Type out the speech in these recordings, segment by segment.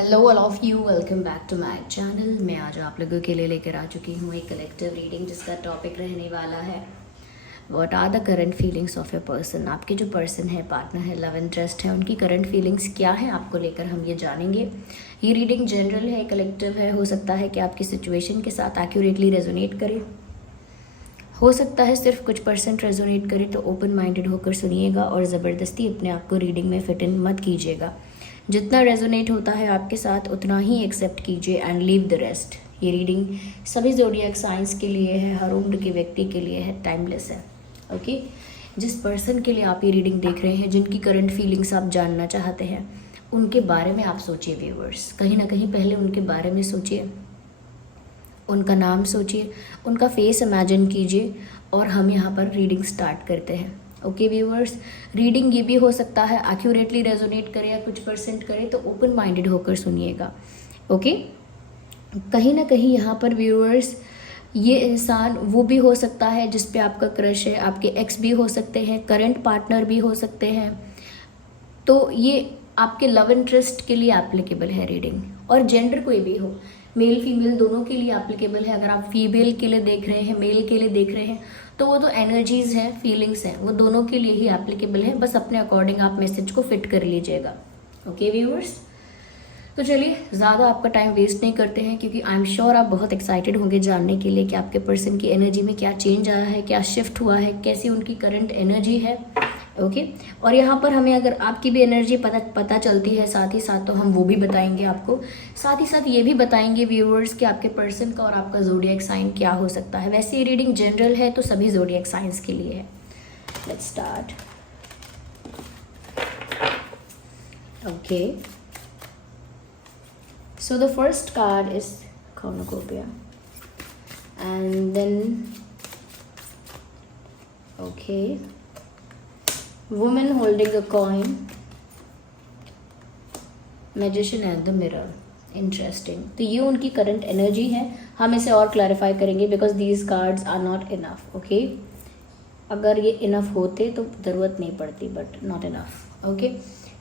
Hello all of you, welcome back to my channel. मैं आज आप लोगों के लिए लेकर आ चुकी हूँ एक कलेक्टिव रीडिंग जिसका टॉपिक रहने वाला है what are the current feelings of your person. आपके जो पर्सन है, पार्टनर है, लव इंटरेस्ट है, उनकी करंट फीलिंग्स क्या है आपको लेकर हम ये जानेंगे। ये रीडिंग जनरल है, कलेक्टिव है। हो सकता है कि आपकी सिचुएशन के साथ एक्यूरेटली रेजोनेट करे, हो सकता है सिर्फ कुछ % रेजोनेट करे। तो ओपन माइंडेड होकर सुनिएगा और ज़बरदस्ती अपने आप को रीडिंग में फिट इन मत कीजिएगा। जितना रेजोनेट होता है आपके साथ उतना ही एक्सेप्ट कीजिए एंड लीव द रेस्ट। ये रीडिंग सभी ज़ोडिएक साइंस के लिए है, हर उम्र के व्यक्ति के लिए है, टाइमलेस है। ओके, जिस पर्सन के लिए आप ये रीडिंग देख रहे हैं, जिनकी करंट फीलिंग्स आप जानना चाहते हैं, उनके बारे में आप सोचिए व्यूअर्स। कहीं ना कहीं पहले उनके बारे में सोचिए, उनका नाम सोचिए, उनका फेस इमेजिन कीजिए और हम यहाँ पर रीडिंग स्टार्ट करते हैं। ओके व्यूअर्स, रीडिंग ये भी हो सकता है एक्यूरेटली रेजोनेट करे या कुछ % करे, तो ओपन माइंडेड होकर सुनिएगा। ओके, कहीं ना कहीं यहाँ पर व्यूअर्स ये इंसान वो भी हो सकता है जिस पे आपका क्रश है, आपके एक्स भी हो सकते हैं, करंट पार्टनर भी हो सकते हैं। तो ये आपके लव इंटरेस्ट के लिए एप्लीकेबल है रीडिंग, और जेंडर कोई भी हो, मेल फीमेल दोनों के लिए एप्लीकेबल है। अगर आप फीमेल के लिए देख रहे हैं, मेल के लिए देख रहे हैं, तो वो तो एनर्जीज हैं, फीलिंग्स हैं, वो दोनों के लिए ही एप्लीकेबल है। बस अपने अकॉर्डिंग आप मैसेज को फिट कर लीजिएगा। ओके व्यूअर्स, तो चलिए ज़्यादा आपका टाइम वेस्ट नहीं करते हैं, क्योंकि आई एम श्योर आप बहुत एक्साइटेड होंगे जानने के लिए कि आपके पर्सन की एनर्जी में क्या चेंज आया है, क्या शिफ्ट हुआ है, कैसी उनकी करंट एनर्जी है। ओके, और यहाँ पर हमें अगर आपकी भी एनर्जी पता चलती है साथ ही साथ, तो हम वो भी बताएंगे आपको। साथ ही साथ ये भी बताएंगे व्यूअर्स कि आपके पर्सन का और आपका ज़ोडिएक साइन क्या हो सकता है। वैसे ये रीडिंग जनरल है, तो सभी ज़ोडिएक साइंस के लिए है। Let's start. Okay, so the first card is cornucopia, and then okay, woman holding a coin, magician and the mirror. Interesting. तो ये उनकी करंट एनर्जी है। हम इसे और क्लैरिफाई करेंगे because these cards are not enough. Okay, अगर ये इनफ होते तो ज़रूरत नहीं पड़ती, बट नॉट इनफ। ओके,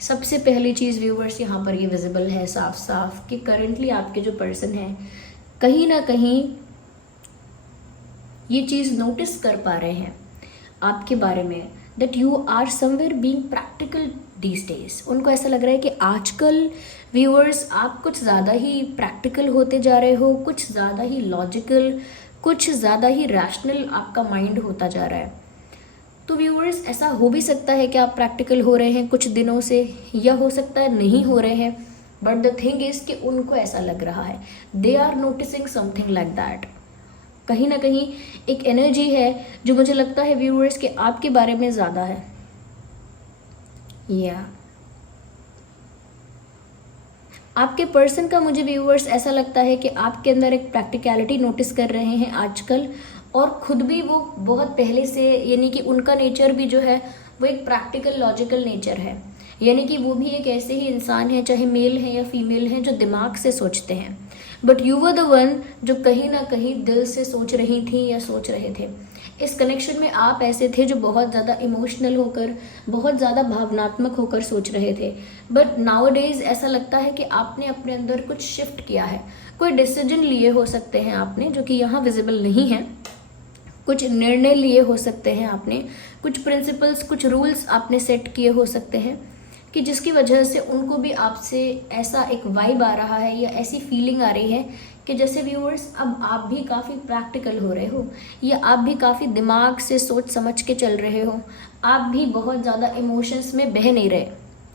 सबसे पहली चीज़ व्यूवर्स, यहाँ पर ये विजिबल है साफ साफ कि करंटली आपके जो पर्सन है, कहीं ना कहीं ये चीज़ नोटिस कर पा रहे हैं आपके बारे में, that you are somewhere being practical these days. उनको ऐसा लग रहा है कि आजकल व्यूअर्स आप कुछ ज़्यादा ही प्रैक्टिकल होते जा रहे हो, कुछ ज़्यादा ही लॉजिकल, कुछ ज़्यादा ही रैशनल आपका माइंड होता जा रहा है। तो व्यूअर्स, ऐसा हो भी सकता है कि आप प्रैक्टिकल हो रहे हैं कुछ दिनों से, या हो सकता है नहीं हो रहे हैं, बट द थिंग इज कि उनको ऐसा लग रहा है, they are noticing something like that. कहीं ना कहीं एक एनर्जी है जो मुझे लगता है व्यूअर्स कि आपके बारे में ज़्यादा है। या आपके पर्सन का मुझे व्यूअर्स ऐसा लगता है कि आपके अंदर एक प्रैक्टिकलिटी नोटिस कर रहे हैं आजकल, और खुद भी वो बहुत पहले से, यानी कि उनका नेचर भी जो है वो एक प्रैक्टिकल लॉजिकल नेचर है। यानी कि वो भी एक ऐसे ही इंसान है, चाहे मेल है या फीमेल है, जो दिमाग से सोचते हैं। But you were the one जो कहीं ना कहीं दिल से सोच रही थी या सोच रहे थे। इस कनेक्शन में आप ऐसे थे जो बहुत ज़्यादा इमोशनल होकर, बहुत ज़्यादा भावनात्मक होकर सोच रहे थे। बट नाउ डेज ऐसा लगता है कि आपने अपने अंदर कुछ शिफ्ट किया है, कोई डिसीजन लिए हो सकते हैं आपने, जो कि यहाँ विजिबल नहीं है। कुछ निर्णय लिए हो सकते हैं आपने, कुछ प्रिंसिपल्स, कुछ रूल्स आपने सेट किए हो सकते हैं, कि जिसकी वजह से उनको भी आपसे ऐसा एक वाइब आ रहा है या ऐसी फीलिंग आ रही है कि जैसे व्यूअर्स अब आप भी काफ़ी प्रैक्टिकल हो रहे हो, या आप भी काफ़ी दिमाग से सोच समझ के चल रहे हो, आप भी बहुत ज़्यादा इमोशंस में बह नहीं रहे।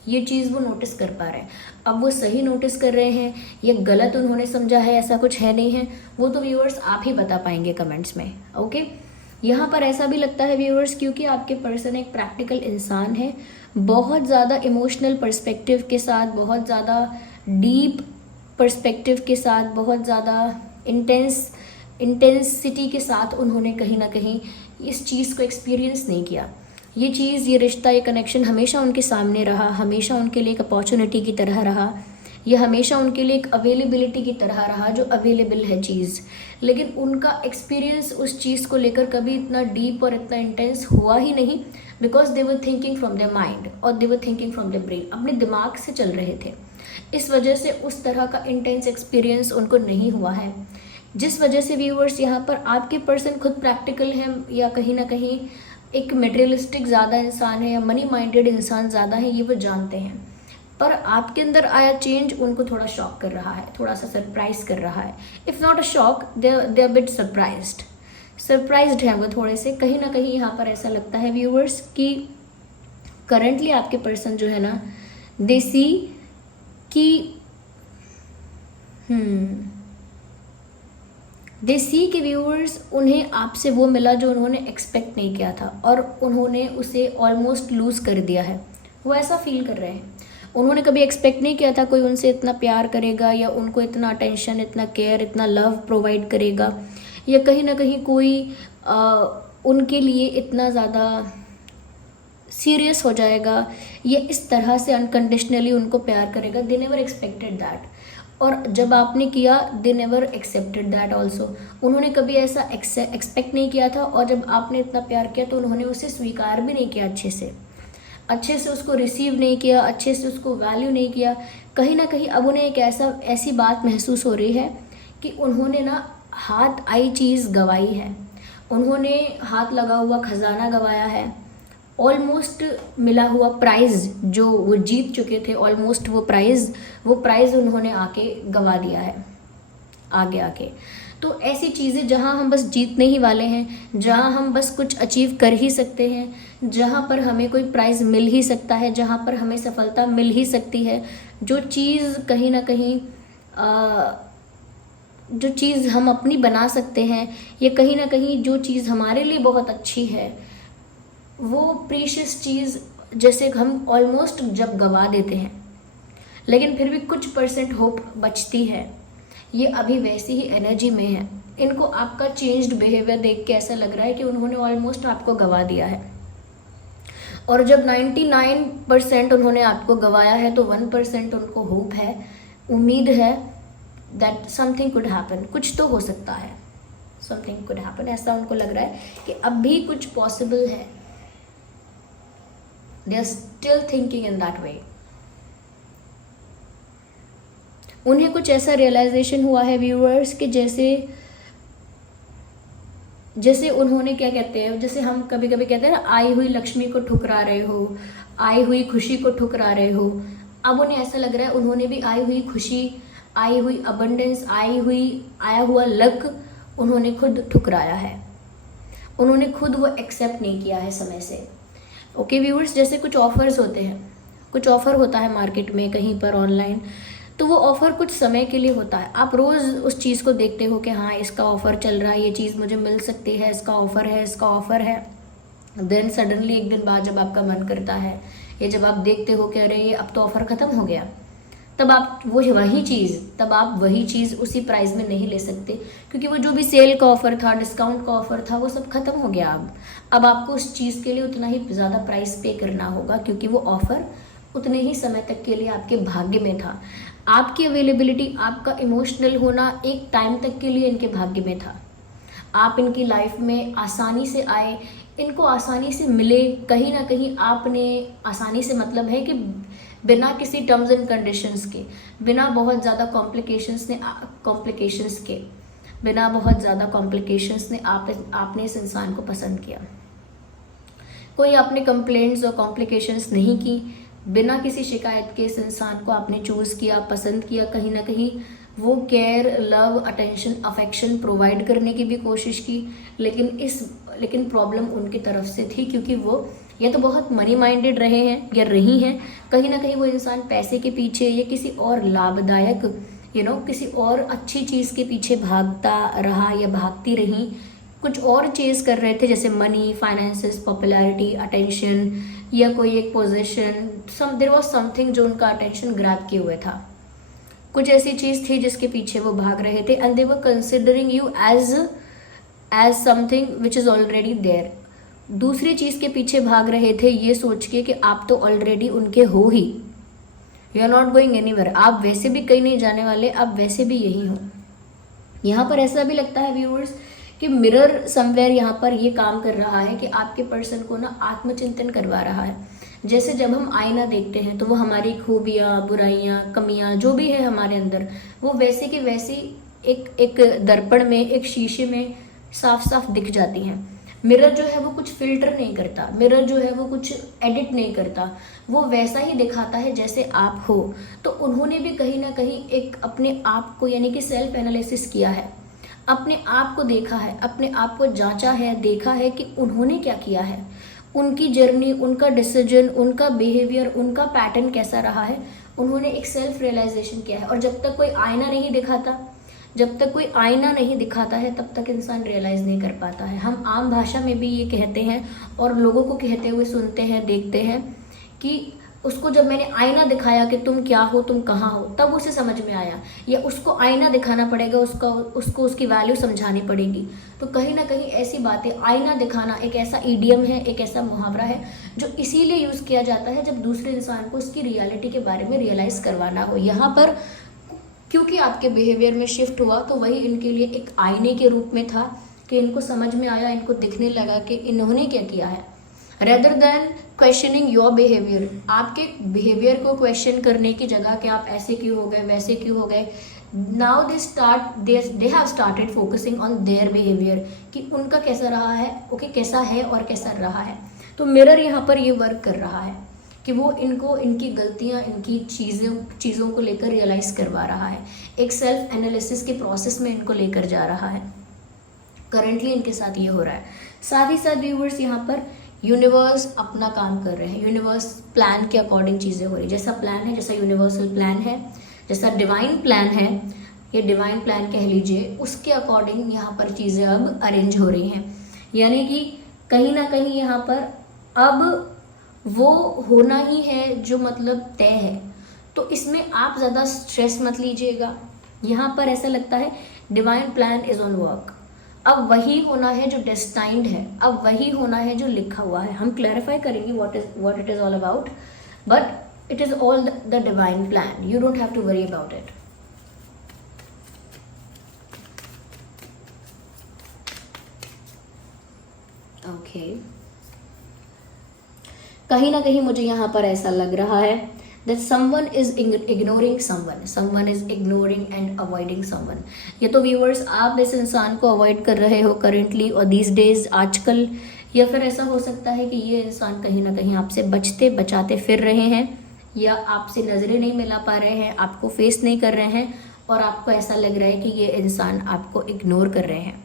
ये चीज़ वो नोटिस कर पा रहे हैं। अब वो सही नोटिस कर रहे हैं या गलत उन्होंने समझा है, ऐसा कुछ है नहीं है, वो तो व्यूअर्स आप ही बता पाएंगे कमेंट्स में। ओके, यहाँ पर ऐसा भी लगता है व्यूअर्स, क्योंकि आपके पर्सन एक प्रैक्टिकल इंसान है, बहुत ज़्यादा इमोशनल पर्सपेक्टिव के साथ, बहुत ज़्यादा डीप पर्सपेक्टिव के साथ, बहुत ज़्यादा इंटेंसिटी के साथ उन्होंने कहीं ना कहीं इस चीज़ को एक्सपीरियंस नहीं किया। ये चीज़, ये रिश्ता, ये कनेक्शन हमेशा उनके सामने रहा, हमेशा उनके लिए एक अपॉर्चुनिटी की तरह रहा, ये हमेशा उनके लिए एक अवेलेबिलिटी की तरह रहा, जो अवेलेबल है चीज़। लेकिन उनका एक्सपीरियंस उस चीज़ को लेकर कभी इतना डीप और इतना इंटेंस हुआ ही नहीं, because they were thinking from their mind और they were thinking from their brain. अपने दिमाग से चल रहे थे। इस वजह से उस तरह का इंटेंस एक्सपीरियंस उनको नहीं हुआ है, जिस वजह से व्यूअर्स यहाँ पर आपके पर्सन खुद प्रैक्टिकल हैं या कहीं ना कहीं एक मटेरियलिस्टिक ज़्यादा इंसान है या मनी माइंडेड इंसान ज़्यादा है, ये वो जानते हैं। पर आपके अंदर आया चेंज उनको थोड़ा शॉक कर रहा है, थोड़ा सा सरप्राइज कर रहा है। If not a shock, they are bit surprised हैं वो थोड़े से। कहीं ना कहीं यहाँ पर ऐसा लगता है व्यूअर्स कि करंटली आपके पर्सन जो है ना, दे सी कि दे सी के व्यूअर्स, उन्हें आपसे वो मिला जो उन्होंने एक्सपेक्ट नहीं किया था और उन्होंने उसे ऑलमोस्ट लूज़ कर दिया है। वो ऐसा फील कर रहे हैं। उन्होंने कभी एक्सपेक्ट नहीं किया था कोई उनसे इतना प्यार करेगा या उनको इतना अटेंशन, इतना केयर, इतना लव प्रोवाइड करेगा, या कहीं ना कहीं कोई उनके लिए इतना ज़्यादा सीरियस हो जाएगा या इस तरह से अनकंडीशनली उनको प्यार करेगा। They never expected that. और जब आपने किया, they never accepted that also. उन्होंने कभी ऐसा एक्सपेक्ट नहीं किया था, और जब आपने इतना प्यार किया तो उन्होंने उसे स्वीकार भी नहीं किया, अच्छे से उसको रिसीव नहीं किया, अच्छे से उसको वैल्यू नहीं किया। कहीं ना कहीं अब उन्हें एक ऐसी बात महसूस हो रही है कि उन्होंने ना हाथ आई चीज़ गंवाई है, उन्होंने हाथ लगा हुआ खजाना गंवाया है, ऑलमोस्ट मिला हुआ प्राइज़ जो वो जीत चुके थे, ऑलमोस्ट वो प्राइज़ उन्होंने आके गंवा दिया है आगे। तो ऐसी चीज़ें जहां हम बस जीतने ही वाले हैं, जहां हम बस कुछ अचीव कर ही सकते हैं, जहां पर हमें कोई प्राइज़ मिल ही सकता है, जहां पर हमें सफलता मिल ही सकती है, जो चीज़ कहीं ना कहीं जो चीज़ हम अपनी बना सकते हैं, या कहीं ना कहीं जो चीज़ हमारे लिए बहुत अच्छी है, वो प्रीशियस चीज़ जैसे हम ऑलमोस्ट जब गवा देते हैं, लेकिन फिर भी कुछ परसेंट होप बचती है, ये अभी वैसी ही एनर्जी में है। इनको आपका चेंज्ड बिहेवियर देख के ऐसा लग रहा है कि उन्होंने ऑलमोस्ट आपको गवा दिया है, और जब 99% उन्होंने आपको गवाया है तो 1% उनको होप है, उम्मीद है दैट समथिंग कुड हैपन, कुछ तो हो सकता है, समथिंग कुड हैपन। ऐसा उनको लग रहा है कि अब भी कुछ पॉसिबल है। They are still thinking in that way. उन्हें कुछ ऐसा रियलाइजेशन हुआ है व्यूअर्स कि जैसे उन्होंने क्या कहते हैं, जैसे हम कभी कभी कहते हैं ना, आई हुई लक्ष्मी को ठुकरा रहे हो, आई हुई खुशी को ठुकरा रहे हो। अब उन्हें ऐसा लग रहा है उन्होंने भी आई हुई खुशी, आई हुई अबंडेंस, आया हुआ लक उन्होंने खुद ठुकराया है, उन्होंने खुद वो एक्सेप्ट नहीं किया है समय से। ओके व्यूअर्स, जैसे कुछ ऑफर्स होते हैं, कुछ ऑफर होता है मार्केट में कहीं पर ऑनलाइन, तो वो ऑफ़र कुछ समय के लिए होता है। आप रोज़ उस चीज़ को देखते हो कि हाँ इसका ऑफ़र चल रहा है, ये चीज़ मुझे मिल सकती है, इसका ऑफ़र है। देन सडनली एक दिन बाद जब आपका मन करता है या जब आप देखते हो कि अरे अब तो ऑफ़र ख़त्म हो गया, तब आप वही चीज़ उसी प्राइस में नहीं ले सकते, क्योंकि वो जो भी सेल का ऑफ़र था, डिस्काउंट का ऑफ़र था, वो सब खत्म हो गया। अब आपको उस चीज़ के लिए उतना ही ज़्यादा प्राइस पे करना होगा, क्योंकि वो ऑफ़र उतने ही समय तक के लिए आपके भाग्य में था। आपकी अवेलेबिलिटी, आपका इमोशनल होना एक टाइम तक के लिए इनके भाग्य में था। आप इनकी लाइफ में आसानी से आए, इनको आसानी से मिले, कहीं ना कहीं आपने आसानी से मतलब है कि बिना किसी टर्म्स एंड कंडीशंस के, बिना बहुत ज़्यादा कॉम्प्लिकेशंस ने आपने इस इंसान को पसंद किया। कोई आपने कंप्लेंट्स और कॉम्प्लिकेशंस नहीं की, बिना किसी शिकायत के इस इंसान को आपने चूज़ किया, पसंद किया। कहीं ना कहीं वो care, love, attention, affection provide करने की भी कोशिश की, लेकिन प्रॉब्लम उनकी तरफ से थी, क्योंकि वो या तो बहुत मनी माइंडेड रहे हैं या रही हैं। कहीं ना कहीं वो इंसान पैसे के पीछे या किसी और लाभदायक किसी और अच्छी चीज़ के पीछे भागता रहा या भागती रही, कुछ और चेज़ कर रहे थे, जैसे मनी, फाइनेंसेस, पॉपुलैरिटी, अटेंशन या कोई एक पोजीशन, देयर वाज समथिंग जो उनका अटेंशन ग्रैब किए हुए था। कुछ ऐसी चीज़ थी जिसके पीछे वो भाग रहे थे, and they were considering you as something which is already there. दूसरी चीज़ के पीछे भाग रहे थे ये सोच के कि आप तो ऑलरेडी उनके हो ही, you are not going anywhere, आप वैसे भी कहीं नहीं जाने वाले, आप वैसे भी यही हो। यहाँ पर ऐसा भी लगता है व्यूअर्स कि मिरर समवेयर यहाँ पर ये काम कर रहा है कि आपके पर्सन को ना आत्मचिंतन करवा रहा है। जैसे जब हम आईना देखते हैं तो वो हमारी खूबियाँ, बुराइयाँ, कमियाँ जो भी है हमारे अंदर, वो वैसे की वैसी एक एक दर्पण में, एक शीशे में साफ साफ दिख जाती हैं। मिरर जो है वो कुछ फिल्टर नहीं करता, मिरर जो है वो कुछ एडिट नहीं करता, वो वैसा ही दिखाता है जैसे आप हो। तो उन्होंने भी कहीं ना कहीं एक अपने आप को यानी कि सेल्फ एनालिसिस किया है, अपने आप को देखा है, अपने आप को जांचा है, देखा है कि उन्होंने क्या किया है, उनकी जर्नी, उनका डिसीजन, उनका बिहेवियर, उनका पैटर्न कैसा रहा है। उन्होंने एक सेल्फ रियलाइजेशन किया है। और जब तक कोई आईना नहीं दिखाता, जब तक कोई आईना नहीं दिखाता है, तब तक इंसान रियलाइज नहीं कर पाता है। हम आम भाषा में भी ये कहते हैं और लोगों को कहते हुए सुनते हैं, देखते हैं कि उसको जब मैंने आईना दिखाया कि तुम क्या हो, तुम कहाँ हो, तब उसे समझ में आया। या उसको आईना दिखाना पड़ेगा, उसको उसकी वैल्यू समझानी पड़ेगी। तो कहीं ना कहीं ऐसी बातें, आईना दिखाना एक ऐसा ईडियम है, एक ऐसा मुहावरा है जो इसीलिए यूज किया जाता है जब दूसरे इंसान को उसकी रियलिटी के बारे में रियलाइज करवाना हो। यहाँ पर क्योंकि आपके बिहेवियर में शिफ्ट हुआ, तो वही इनके लिए एक आईने के रूप में था कि इनको समझ में आया, इनको दिखने लगा कि इन्होंने क्या किया है। Rather than questioning your behaviour, आपके बिहेवियर को क्वेश्चन करने की जगह कि आप ऐसे क्यों हो गए, वैसे क्यों हो गए, now they have started focusing on their behaviour कि उनका कैसा रहा है, ओके कैसा है और कैसा रहा है। तो मिरर यहाँ पर ये वर्क कर रहा है कि वो इनको इनकी गलतियाँ, इनकी चीज़ों को लेकर रियलाइज करवा रहा है, एक सेल्फ एनालिसिस के प्रोसेस में इनको लेकर जा रहा है। करंटली इनके साथ ये हो रहा है। साथ ही साथ व्यूवर्स यहाँ पर यूनिवर्स अपना काम कर रहे हैं, यूनिवर्स प्लान के अकॉर्डिंग चीज़ें हो रही, जैसा प्लान है, जैसा यूनिवर्सल प्लान है, जैसा डिवाइन प्लान है, ये डिवाइन प्लान कह लीजिए, उसके अकॉर्डिंग यहाँ पर चीज़ें अब अरेंज हो रही हैं। यानी कि कहीं ना कहीं यहाँ पर अब वो होना ही है जो मतलब तय है। तो इसमें आप ज़्यादा स्ट्रेस मत लीजिएगा। यहाँ पर ऐसा लगता है divine plan is on work. अब वही होना है जो डेस्टाइंड है, अब वही होना है जो लिखा हुआ है। हम क्लैरिफाई करेंगे what it is all about, but it is all the divine plan, you don't have to worry about it. Okay, कहीं ना कहीं मुझे यहाँ पर ऐसा लग रहा है that someone is ignoring someone is ignoring and avoiding someone। ये तो व्यूअर्स आप इस इंसान को अवॉइड कर रहे हो करंटली और these days, आजकल, या फिर ऐसा हो सकता है कि ये इंसान कहीं ना कहीं आपसे बचते बचाते फिर रहे हैं, या आपसे नज़रें नहीं मिला पा रहे हैं, आपको फेस नहीं कर रहे हैं, और आपको ऐसा लग रहा है कि ये इंसान आपको इग्नोर कर रहे हैं।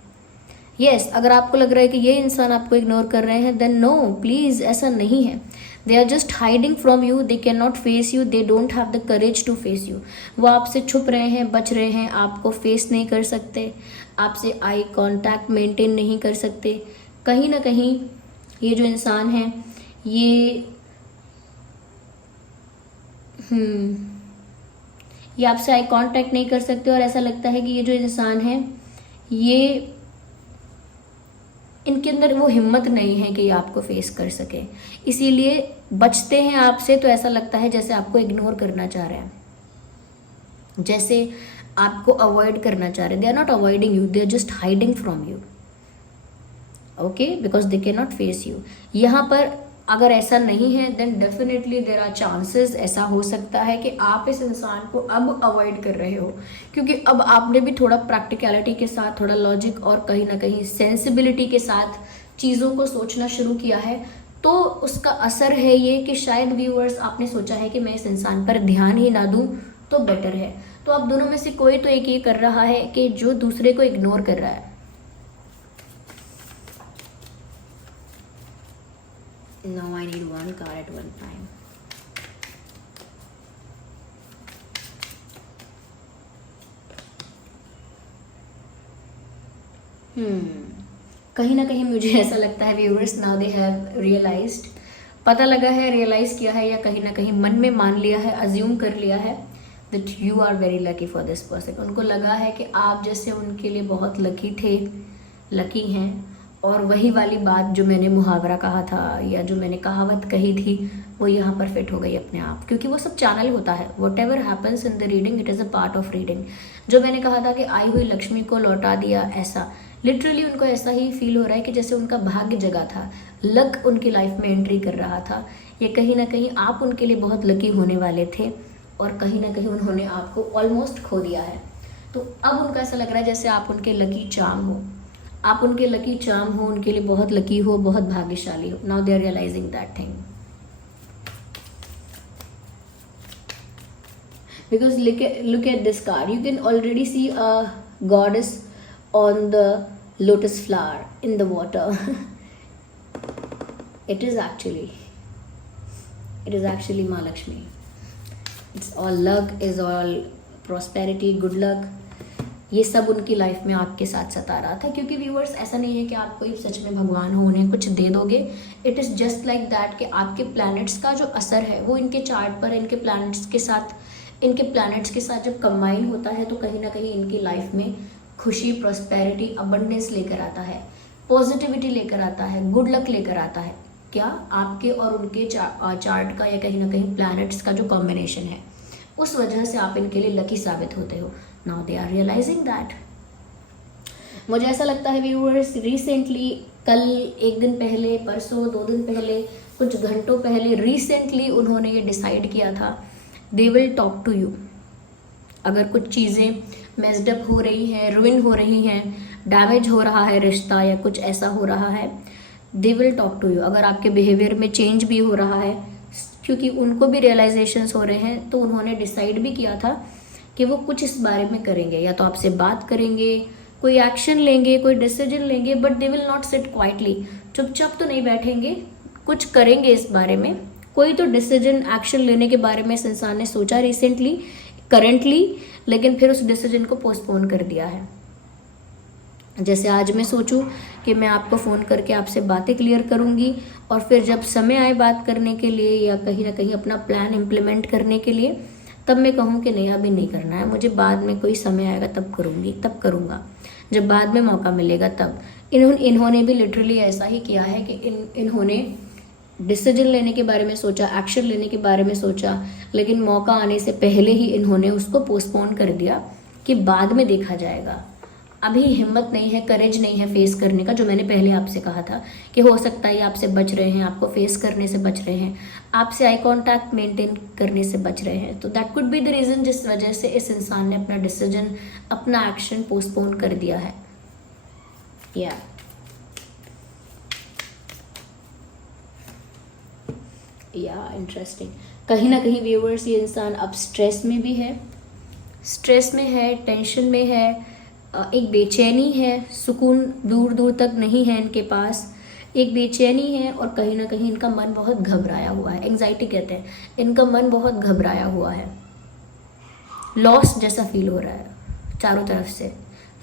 यस, अगर आपको लग रहा है कि ये इंसान आपको इग्नोर कर रहे हैं, देन नो, प्लीज़, ऐसा नहीं है। They are just hiding from you, they can not face you, they don't have the courage to face you. वो आपसे छुप रहे हैं, बच रहे हैं, आपको फेस नहीं कर सकते, आपसे आई कांटेक्ट मेंटेन नहीं कर सकते। कहीं ना कहीं ये जो इंसान है ये आपसे आई कांटेक्ट नहीं कर सकते, और ऐसा लगता है कि ये जो इंसान है ये इनके अंदर वो हिम्मत नहीं है कि ये आपको फेस कर सके, इसीलिए बचते हैं आपसे। तो ऐसा लगता है जैसे आपको इग्नोर करना चाह रहे हैं, जैसे आपको अवॉइड करना चाह रहे हैं। They are not avoiding you, they are just hiding from you, okay, because they can not face you. यहाँ पर अगर ऐसा नहीं है, then definitely there are chances, ऐसा हो सकता है कि आप इस इंसान को अब अवॉइड कर रहे हो, क्योंकि अब आपने भी थोड़ा प्रैक्टिकलिटी के साथ, थोड़ा लॉजिक और कहीं ना कहीं सेंसिबिलिटी के साथ चीज़ों को सोचना शुरू किया है। तो उसका असर है ये कि शायद व्यूअर्स आपने सोचा है कि मैं इस इंसान पर ध्यान ही ना दूं तो बेटर है। तो आप दोनों में से कोई तो एक ये कर रहा है कि जो दूसरे को इग्नोर कर रहा है। Now I need one card at one time. कहीं ना कहीं मुझे ऐसा लगता है viewers, now they have realized, पता लगा है, रियलाइज किया है, या कहीं ना कहीं मन में मान लिया है, अज्यूम कर लिया है that you are very lucky for this person. उनको लगा है कि आप जैसे उनके लिए बहुत लकी थे, लकी हैं। और वही वाली बात जो मैंने मुहावरा कहा था या जो मैंने कहावत कही थी, वो यहाँ पर फिट हो गई अपने आप, क्योंकि वो सब चैनल होता है। What ever happens in the reading, it is a part of reading. जो मैंने कहा था कि आई हुई लक्ष्मी को लौटा दिया, ऐसा लिटरली उनको ऐसा ही फील हो रहा है कि जैसे उनका भाग्य जगा था, लक उनकी लाइफ में एंट्री कर रहा था। ये कहीं ना कहीं आप उनके लिए बहुत लकी होने वाले थे और कहीं ना कहीं उन्होंने आपको ऑलमोस्ट खो दिया है। तो अब उनको ऐसा लग रहा है जैसे आप उनके लकी चार्म हो, आप उनके लकी चार्म हो, उनके लिए बहुत लकी हो, बहुत भाग्यशाली हो। Now they are realizing that thing, because look at this card. You can already see a goddess on the lotus flower in the water. it is actually Maa Lakshmi. It's all luck, is all prosperity, good luck. ये सब उनकी life में आपके साथ सता रहा था, क्योंकि व्यूअर्स ऐसा नहीं है कि आप कोई सच में भगवान हो, उन्हें कुछ दे दोगे। It is just like that कि आपके प्लैनेट्स का जो असर है वो इनके चार्ट पर इनके प्लैनेट्स के साथ जब कंबाइन होता है तो कहीं ना कहीं इनकी लाइफ में खुशी, प्रॉस्पेरिटी, अबंडेंस लेकर आता है, पॉजिटिविटी लेकर आता है, गुड लक लेकर आता है। क्या आपके और उनके चार्ट का या कहीं ना कहीं प्लैनेट्स का जो कॉम्बिनेशन है, उस वजह से आप इनके लिए लकी साबित होते हो। Now they are realizing that. मुझे ऐसा लगता है व्यूअर्स, रिसेंटली, कल, एक दिन पहले, परसों, 2 दिन पहले, कुछ घंटों पहले, रिसेंटली उन्होंने ये डिसाइड किया था they will talk to you. अगर कुछ चीज़ें मेस्ड अप हो रही हैं, रुइन हो रही हैं, डैमेज हो रहा है रिश्ता या कुछ ऐसा हो रहा है, they will talk to you. अगर आपके बिहेवियर में चेंज भी हो रहा है, क्योंकि उनको भी रियलाइजेशंस हो रहे हैं, तो उन्होंने डिसाइड भी किया था कि वो कुछ इस बारे में करेंगे, या तो आपसे बात करेंगे, कोई एक्शन लेंगे, कोई डिसीजन लेंगे, but they will not sit quietly. चुपचाप तो नहीं बैठेंगे, कुछ करेंगे इस बारे में। कोई तो डिसीजन, एक्शन लेने के बारे में इस इंसान ने सोचा रिसेंटली, करंटली, लेकिन फिर उस डिसीजन को पोस्टपोन कर दिया है। जैसे आज मैं सोचूं कि मैं आपको फ़ोन करके आपसे बातें क्लियर करूंगी, और फिर जब समय आए बात करने के लिए या कहीं ना कहीं अपना प्लान इम्प्लीमेंट करने के लिए, तब मैं कहूँ कि नहीं, अभी नहीं करना है, मुझे बाद में कोई समय आएगा तब करूँगी, तब करूँगा, जब बाद में मौका मिलेगा तब। इन्होंने भी लिटरली ऐसा ही किया है कि इन्होंने डिसीजन लेने के बारे में सोचा, एक्शन लेने के बारे में सोचा, लेकिन मौका आने से पहले ही इन्होंने उसको पोस्टपोन कर दिया कि बाद में देखा जाएगा। अभी हिम्मत नहीं है, करेज नहीं है फेस करने का, जो मैंने पहले आपसे कहा था कि हो सकता है आपसे बच रहे हैं, आपको फेस करने से बच रहे हैं, आपसे आई कांटेक्ट मेंटेन करने से बच रहे हैं। तो that could be the reason जिस वजह से इस इंसान ने अपना डिसीजन, अपना एक्शन पोस्टपोन कर दिया है। या इंटरेस्टिंग। कहीं ना कहीं व्यूअर्स, ये इंसान अब स्ट्रेस में भी है, टेंशन में है, एक बेचैनी है, सुकून दूर दूर तक नहीं है इनके पास, एक बेचैनी है, और कहीं ना कहीं इनका मन बहुत घबराया हुआ है। एंग्जाइटी कहते हैं, इनका मन बहुत घबराया हुआ है, लॉस जैसा फील हो रहा है चारों तरफ से।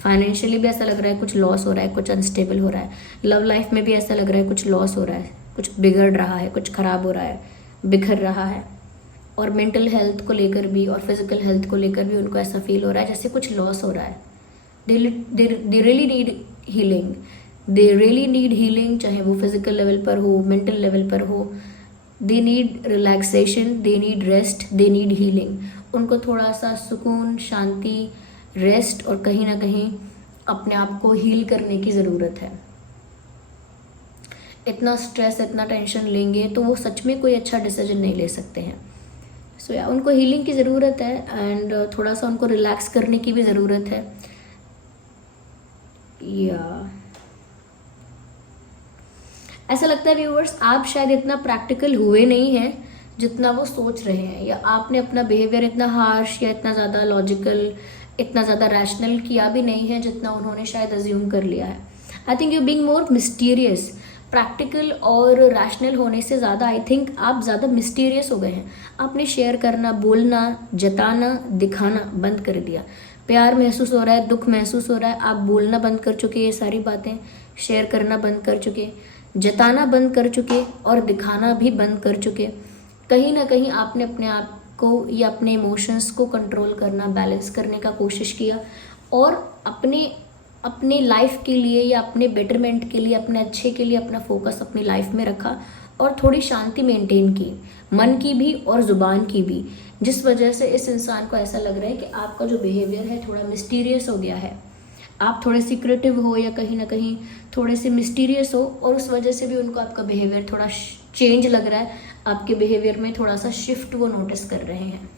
फाइनेंशियली भी ऐसा लग रहा है कुछ लॉस हो रहा है, कुछ अनस्टेबल हो रहा है। लव लाइफ में भी ऐसा लग रहा है कुछ लॉस हो रहा है, कुछ बिगड़ रहा है, कुछ खराब हो रहा है, बिखर रहा है। और मेंटल हेल्थ को लेकर भी और फिजिकल हेल्थ को लेकर भी उनको ऐसा फील हो रहा है जैसे कुछ लॉस हो रहा है। दे रियली नीड हीलिंग, चाहे वो फिजिकल लेवल पर हो, मेंटल लेवल पर हो। They need relaxation, they need rest, they need healing. उनको थोड़ा सा सुकून, शांति, रेस्ट और कहीं ना कहीं अपने आप को हील करने की ज़रूरत है। इतना स्ट्रेस, इतना टेंशन लेंगे तो वो सच में कोई अच्छा डिसीजन नहीं ले सकते हैं। सो या उनको हीलिंग की ज़रूरत है, एंड थोड़ा सा उनको रिलैक्स करने की भी ज़रूरत है। या ऐसा लगता है व्यूअर्स, आप शायद इतना प्रैक्टिकल हुए नहीं हैं जितना वो सोच रहे हैं, या आपने अपना बिहेवियर इतना हार्श या इतना ज़्यादा लॉजिकल, इतना ज़्यादा रैशनल किया भी नहीं है जितना उन्होंने शायद अज्यूम कर लिया है। I think you being more mysterious. Practical और रैशनल होने से ज़्यादा आई थिंक आप ज़्यादा मिस्टीरियस हो गए हैं। आपने शेयर करना, बोलना, जताना, दिखाना बंद कर दिया। प्यार महसूस हो रहा है, दुख महसूस हो रहा है, आप बोलना बंद कर चुके, ये सारी बातें शेयर करना बंद कर चुके, जताना बंद कर चुके और दिखाना भी बंद कर चुके। कहीं ना कहीं आपने अपने आप को या अपने इमोशंस को कंट्रोल करना, बैलेंस करने का कोशिश किया, और अपने लाइफ के लिए या अपने बेटरमेंट के लिए, अपने अच्छे के लिए अपना फोकस अपनी लाइफ में रखा, और थोड़ी शांति मेंटेन की, मन की भी और ज़ुबान की भी, जिस वजह से इस इंसान को ऐसा लग रहा है कि आपका जो बिहेवियर है थोड़ा मिस्टीरियस हो गया है। आप थोड़े सीक्रेटिव हो या कहीं ना कहीं थोड़े से मिस्टीरियस हो, और उस वजह से भी उनको आपका बिहेवियर थोड़ा चेंज लग रहा है। आपके बिहेवियर में थोड़ा सा शिफ्ट वो नोटिस कर रहे हैं।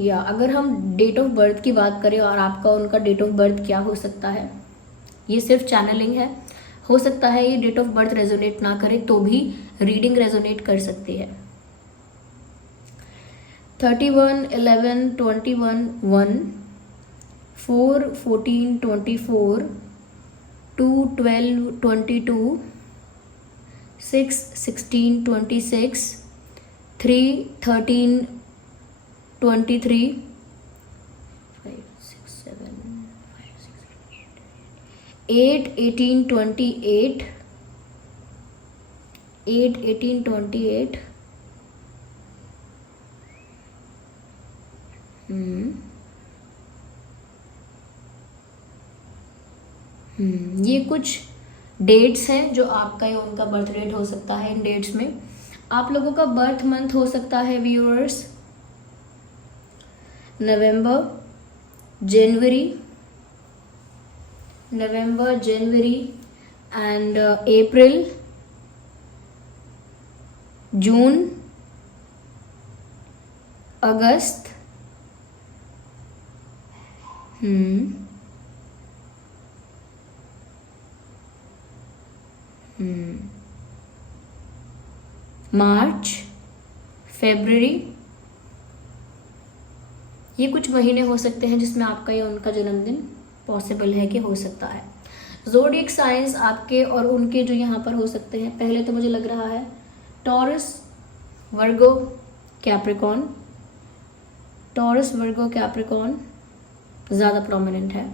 या अगर हम डेट ऑफ बर्थ की बात करें और आपका उनका डेट ऑफ बर्थ क्या हो सकता है, ये सिर्फ चैनलिंग है, हो सकता है ये डेट ऑफ बर्थ रेजोनेट ना करे तो भी रीडिंग रेजोनेट कर सकती है। 31, 11, 21, 1, 4, 14, 24, 2, 12, 22, 6, 16, 26, 3, 13, 23, 5, 6, 7, 8, 18, 28, 8, 18, 28, ये कुछ डेट्स हैं जो आपका या उनका बर्थ डेट हो सकता है। इन डेट्स में आप लोगों का बर्थ मंथ हो सकता है viewers November, January and April, जून, अगस्त, मार्च, फरवरी। ये कुछ महीने हो सकते हैं जिसमें आपका या उनका जन्मदिन पॉसिबल है कि हो सकता है। ज़ोडिएक साइंस आपके और उनके जो यहाँ पर हो सकते हैं, पहले तो मुझे लग रहा है टॉरस, वर्गो, कैप्रिकॉन। टॉरस, वर्गो, कैप्रिकॉन ज़्यादा प्रोमिनेंट है।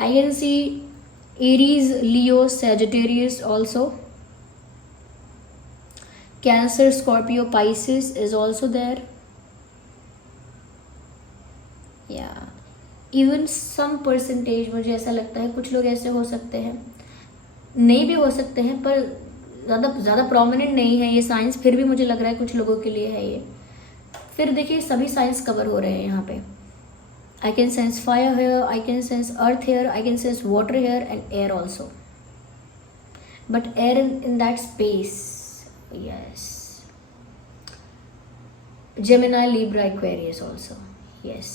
I can see Aries, Leo, Sagittarius also. Cancer, Scorpio, Pisces is also there. Yeah. Even some percentage मुझे ऐसा लगता है कुछ लोग ऐसे हो सकते हैं, नहीं भी हो सकते हैं पर ज़्यादा प्रोमिनेंट नहीं है ये साइंस, फिर भी मुझे लग रहा है कुछ लोगों के लिए है ये। फिर देखिए सभी साइंस कवर हो रहे हैं यहाँ पे। I can sense fire here, I can sense earth here, I can sense water here and air also. But air in that space, yes. Gemini, Libra, Aquarius also, yes.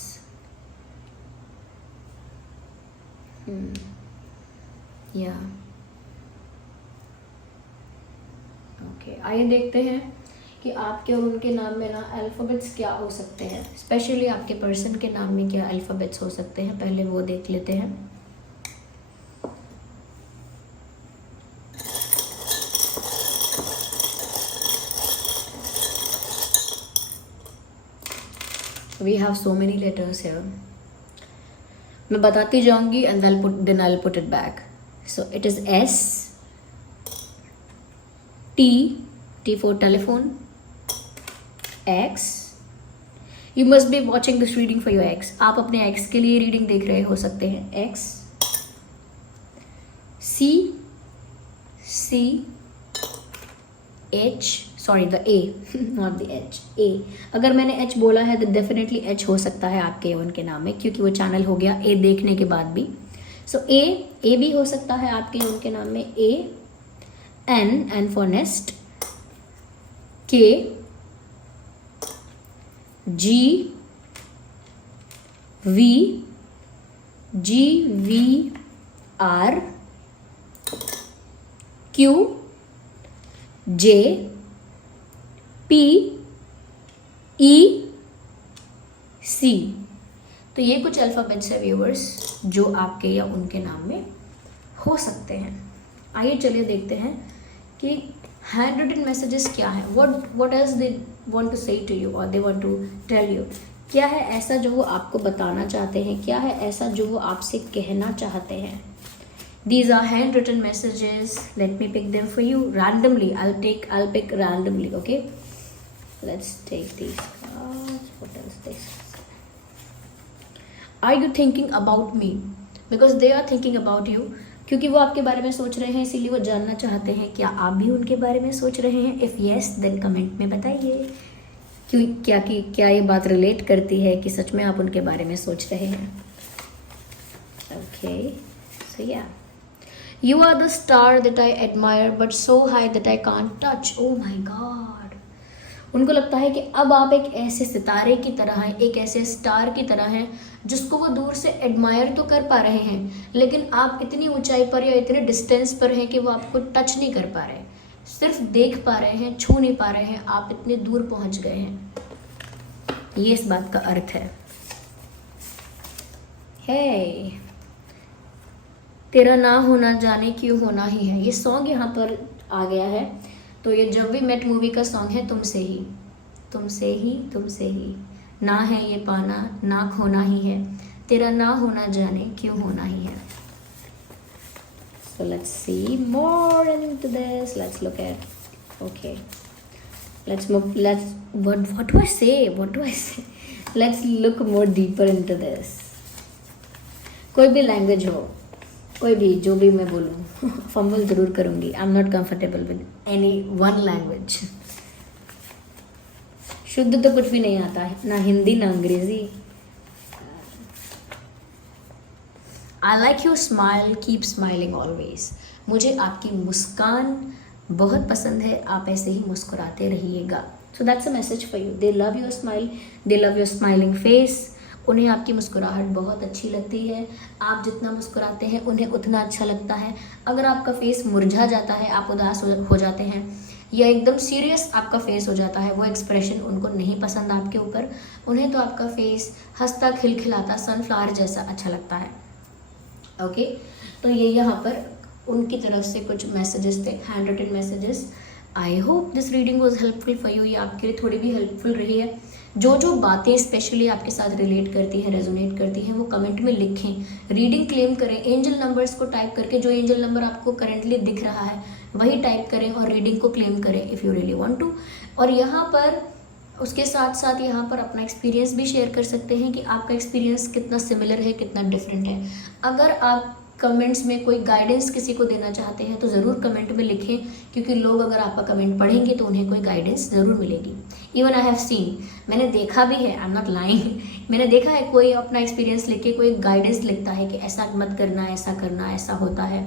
Yeah. Okay, आइए देखते हैं कि आपके और उनके नाम में ना अल्फ़ाबेट्स क्या हो सकते हैं, स्पेशली आपके पर्सन के नाम में क्या अल्फ़ाबेट्स हो सकते हैं, पहले वो देख लेते हैं। We have so many letters here, मैं बताती जाऊंगी and then I will put it back. So it is S, T for telephone, X. You must be watching this reading for your X. आप अपने X के लिए reading देख रहे हो सकते हैं। X, C, H, sorry the A, not the H, A. अगर मैंने H बोला है तो डेफिनेटली H हो सकता है आपके या उनके नाम में, क्योंकि वो चैनल हो गया A देखने के बाद भी। सो A भी हो सकता है आपके या उनके नाम में। A, N for nest, K, G, V, R, Q, J, P, E, C। तो ये कुछ अल्फ़ाबेट्स है व्यूअर्स जो आपके या उनके नाम में हो सकते हैं। आइए चलिए देखते हैं कि हैंड रिटन मैसेजेस क्या है, what else they want to say to you और they want to tell you. क्या है ऐसा जो वो आपको बताना चाहते हैं, क्या है ऐसा जो वो आपसे कहना चाहते हैं। These are handwritten messages. Let me pick them for you randomly. I'll pick randomly, okay? Let's take these cards. What else this? Are you thinking about me? Because they are thinking about you. क्योंकि वो आपके बारे में सोच रहे हैं, इसीलिए वो जानना चाहते हैं क्या आप भी उनके बारे में सोच रहे हैं। इफ़ यस देन कमेंट में बताइए क्या ये बात रिलेट करती है कि सच में आप उनके बारे में सोच रहे हैं। ओके, सो या You are the star that I admire, but so high that I can't touch. Oh my God. उनको लगता है कि अब आप एक ऐसे सितारे की तरह हैं, एक ऐसे स्टार की तरह हैं जिसको वो दूर से एडमायर तो कर पा रहे हैं, लेकिन आप इतनी ऊंचाई पर या इतने डिस्टेंस पर हैं कि वो आपको टच नहीं कर पा रहे, सिर्फ देख पा रहे हैं, छू नहीं पा रहे हैं, आप इतने दूर पहुंच गए हैं। ये इस बात का अर्थ है। हे, तेरा ना होना जाने क्यों होना ही है, ये सॉन्ग यहाँ पर आ गया है। तो ये जब वी मेट मूवी का सॉन्ग है, तुमसे ही तुमसे ही तुमसे ही, ना है ये पाना ना खोना ही है, तेरा ना होना जाने क्यों होना ही है। So let's see more into this. Let's look at, okay, let's move, what do I say? Let's look more deeper into this. कोई भी लैंग्वेज हो, कोई भी, जो भी मैं बोलूँ फंबल ज़रूर करूँगी। I am not comfortable with any one language. शुद्ध तो कुछ भी नहीं आता है, ना हिंदी ना अंग्रेजी। I like your smile, keep smiling always. मुझे आपकी मुस्कान बहुत पसंद है, आप ऐसे ही मुस्कुराते रहिएगा। So that's a message for you. They love your smile, they love your smiling face. उन्हें आपकी मुस्कुराहट बहुत अच्छी लगती है। आप जितना मुस्कुराते हैं उन्हें उतना अच्छा लगता है। अगर आपका फेस मुरझा जाता है, आप उदास हो जाते हैं, या एकदम सीरियस आपका फेस हो जाता है, वो एक्सप्रेशन उनको नहीं पसंद आपके ऊपर। उन्हें तो आपका फेस हंसता खिलखिलाता सनफ्लावर जैसा अच्छा लगता है। ओके, तो ये यहाँ पर उनकी तरफ से कुछ मैसेजेस थे, hand written messages. I hope this reading was helpful for you. ये आपके लिए थोड़ी भी हेल्पफुल रही है। जो बातें स्पेशली आपके साथ रिलेट करती हैं, रेजोनेट करती हैं, वो कमेंट में लिखें। रीडिंग क्लेम करें, एंजल नंबर्स को टाइप करके, जो एंजल नंबर आपको करेंटली दिख रहा है वही टाइप करें और रीडिंग को क्लेम करें if you really want to. और यहाँ पर उसके साथ साथ यहाँ पर अपना एक्सपीरियंस भी शेयर कर सकते हैं कि आपका एक्सपीरियंस कितना सिमिलर है, कितना डिफरेंट है। अगर आप कमेंट्स में कोई गाइडेंस किसी को देना चाहते हैं तो ज़रूर कमेंट में लिखें, क्योंकि लोग अगर आपका कमेंट पढ़ेंगे तो उन्हें कोई गाइडेंस ज़रूर मिलेगी। इवन आई हैव सीन, मैंने देखा भी है, आई एम नॉट लाइंग, मैंने देखा है कोई अपना एक्सपीरियंस लिख के कोई गाइडेंस लिखता है कि ऐसा मत करना, ऐसा करना, ऐसा होता है,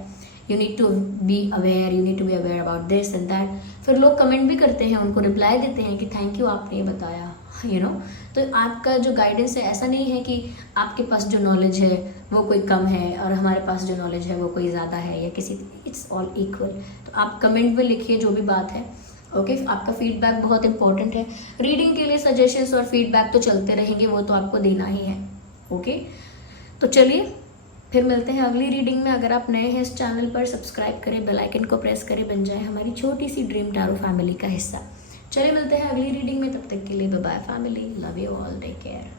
you need to be aware, you need to be aware about this and that. फिर लोग कमेंट भी करते हैं, उनको रिप्लाई देते हैं कि थैंक यू आपने ये बताया, यू नो। तो आपका जो गाइडेंस है, ऐसा नहीं है कि आपके पास जो नॉलेज है वो कोई कम है और हमारे पास जो नॉलेज है वो कोई ज़्यादा है, या किसी, इट्स ऑल इक्वल। तो आप कमेंट में लिखिए जो भी बात है। ओके, आपका फीडबैक बहुत इंपॉर्टेंट है। रीडिंग के लिए सजेशंस और फीडबैक तो चलते रहेंगे, वो तो आपको देना ही है। ओके, तो चलिए फिर मिलते हैं अगली रीडिंग में। अगर आप नए हैं इस चैनल पर, सब्सक्राइब करें, बेल आइकन को प्रेस करें, बन जाए हमारी छोटी सी ड्रीम टैरो फैमिली का हिस्सा। चलिए मिलते हैं अगली रीडिंग में, तब तक के लिए bye bye family, love you all, take care.